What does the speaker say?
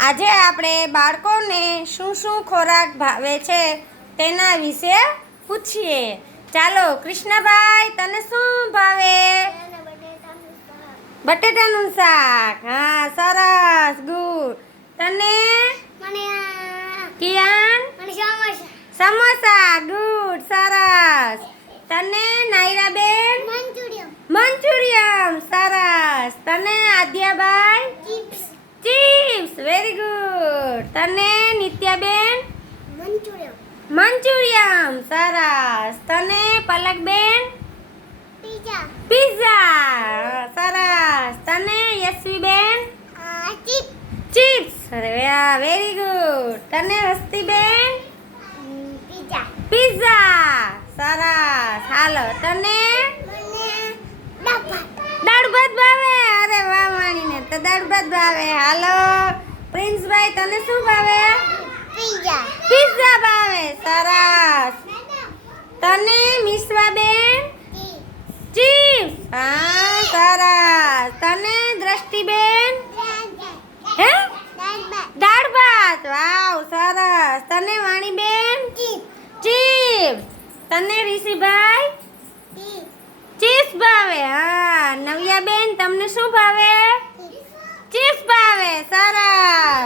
આજે આપણે બાળકોને શું શું ખોરાક ભાવે છે તેના વિશે પૂછીએ. ચાલો કૃષ્ણભાઈ, તને શું ભાવે? બટેટાનું શાક. હા, સરસ, ગુડ. તને? કિયાન? સમોસા. ગુડ, સરસ. તને નાયરાબેન? મંચુરિયમ. સરસ. તને આદ્યાબાઈ? ચિપ્સ. Very good. તને નિત્યાબેન? મંચુરિયમ. સરસ. તને પલકબેન? પિઝા. સરસ. તને યશવીબેન? ચિપ્સ. Very good. તને હસ્તીબેન? પિઝા. સરસ. હાલો, તને? દાળ ભાત ભાવે. અરે વાહ, માણીને તો દાળ ભાત ભાવે. હાલો પ્રિન્સભાઈ, તને શું ભાવે? પિઝા ભાવે. સરસ. તને મિશ્વાબેન? ચિપ્સ. હા, સરસ. તને દ્રષ્ટિબેન? હે? દાળ ભાત. વાવ, સરસ. તને વાણીબેન? ચિપ્સ. તને ઋષિભાઈ? ચિપ્સ ભાવે. હા. નવ્યાબેન, તમને શું ભાવે? ચિપ્સ ભાવે. સરસ.